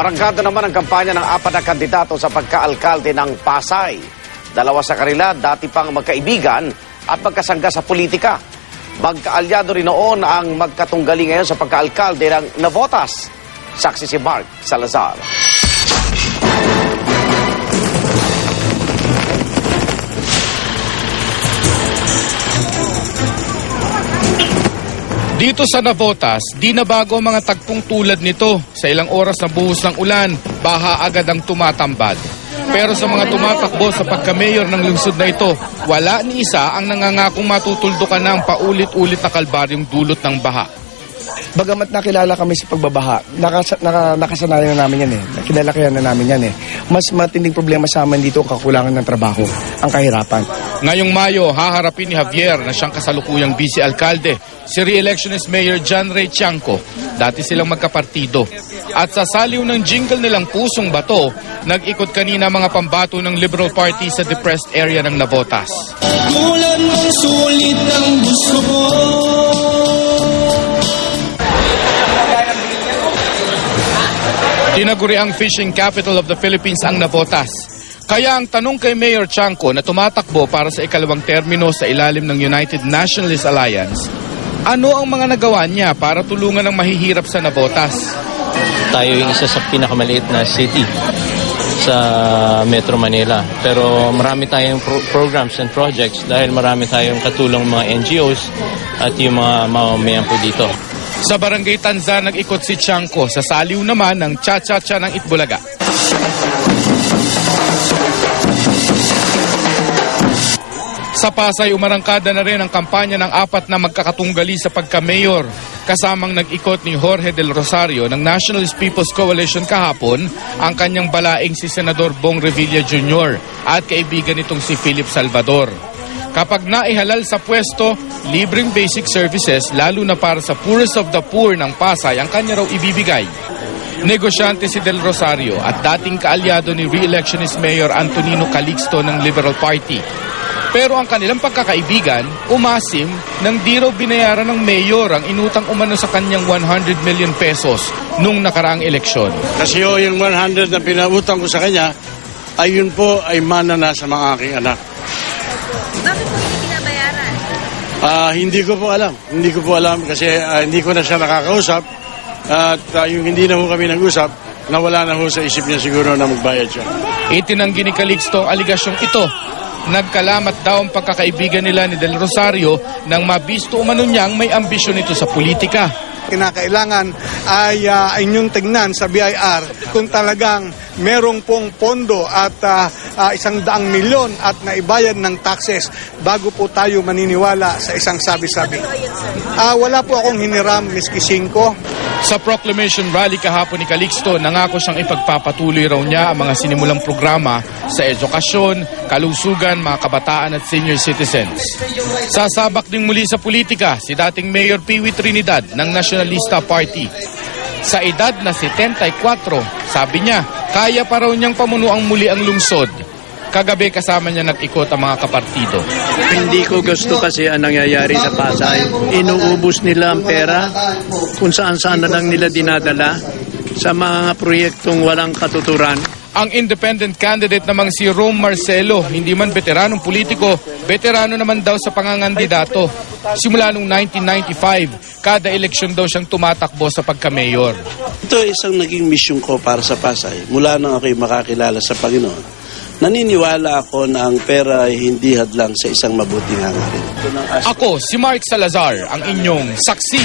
Umarangkada naman ang kampanya ng 4 na kandidato sa pagkaalkalde ng Pasay. 2 sa kanila dati pang magkaibigan at magkasangga sa politika. Magkaalyado rin noon ang magkatunggali ngayon sa pagkaalkalde ng Navotas. Saksi si Mark Salazar. Dito sa Navotas, di na bago ang mga tagpong tulad nito. Sa ilang oras na buhos ng ulan, baha agad ang tumatambad. Pero sa mga tumatakbo sa pagka-mayor ng lungsod na ito, wala ni isa ang nangangakong matutuldukan ng paulit-ulit na kalbaryong dulot ng baha. Bagamat nakilala kami sa pagbabaha, nakasanayan na namin yan eh. Kinalakihan na namin yan eh. Mas matinding problema sa amin dito ang kakulangan ng trabaho, ang kahirapan. Ngayong Mayo, haharapin ni Javier na siyang kasalukuyang vice-alkalde, si re-electionist Mayor John Ray Tiangco. Dati silang magkapartido. At sa saliw ng jingle nilang Pusong Bato, nag-ikot kanina mga pambato ng Liberal Party sa depressed area ng Navotas. Tulad ng sulit ng gusto ko. Tinaguri ang fishing capital of the Philippines ang Navotas. Kaya ang tanong kay Mayor Tiangco na tumatakbo para sa ikalawang termino sa ilalim ng United Nationalist Alliance, ano ang mga nagawa niya para tulungan ang mahihirap sa Navotas? Tayo yung isa sa pinakamaliit na city sa Metro Manila. Pero marami tayong programs and projects dahil marami tayong katulong mga NGOs at yung mga mamamayan po dito. Sa Barangay Tanza, nag-ikot si Tiangco sa saliw naman ng Cha-Cha-Cha ng Itbulaga. Sa Pasay, umarangkada na rin ang kampanya ng 4 na magkakatunggali sa pagka-mayor. Kasamang nag-ikot ni Jorge del Rosario ng Nationalist People's Coalition kahapon ang kanyang balaing si Senador Bong Revilla Jr. at kaibigan nitong si Philip Salvador. Kapag naihalal sa pwesto, libreng basic services lalo na para sa poorest of the poor ng Pasay ang kanya raw ibibigay. Negosyante si Del Rosario at dating kaalyado ni re-electionist Mayor Antonino Calixto ng Liberal Party. Pero ang kanilang pagkakaibigan, umasim nang di raw binayaran ng mayor ang inutang umano sa kanyang 100 million pesos nung nakaraang eleksyon. Kasi yung 100 na pinautang ko sa kanya, ayun po ay mana na sa mga aking anak. Bakit po hindi pinabayaran? Hindi ko po alam. Hindi ko po alam kasi hindi ko na siya nakakausap. At yung hindi na ho kami nag-usap, nawala na ho sa isip niya siguro na magbayad siya. Itinanggi ni Calixto ang aligasyong ito. Nagkalamat daw ang pagkakaibigan nila ni Del Rosario nang mabisto umano niyang may ambisyon ito sa politika. Kinakailangan ay inyong tignan sa BIR kung talagang merong pong pondo at 100 milyon at naibayad ng taxes bago po tayo maniniwala sa isang sabi-sabi. Wala po akong hiniram, miski 5. Sa proclamation rally kahapon ni Calixto, nangako siyang ipagpapatuloy raw niya ang mga sinimulang programa sa edukasyon, kalusugan, mga kabataan at senior citizens. Sasabak ding muli sa politika si dating Mayor Piwi Trinidad ng Nationalista Party. Sa edad na 74, sabi niya, kaya pa raw niyang pamunuang muli ang lungsod. Kagabi kasama niya nag-ikot ang mga kapartido. Hindi ko gusto kasi ang nangyayari sa Pasay. Inuubos nila ang pera kung saan-saan na lang nila dinadala sa mga proyektong walang katuturan. Ang independent candidate namang si Rome Marcelo, hindi man veteranong politiko, veterano naman daw sa pangangandidato. Simula noong 1995, kada eleksyon daw siyang tumatakbo sa pagka-mayor. Ito ay isang naging mission ko para sa Pasay. Mula nang ako'y makakilala sa Panginoon, naniniwala ako na ang pera ay hindi hadlang sa isang mabuting hangarin. Ako, si Mark Salazar, ang inyong saksi.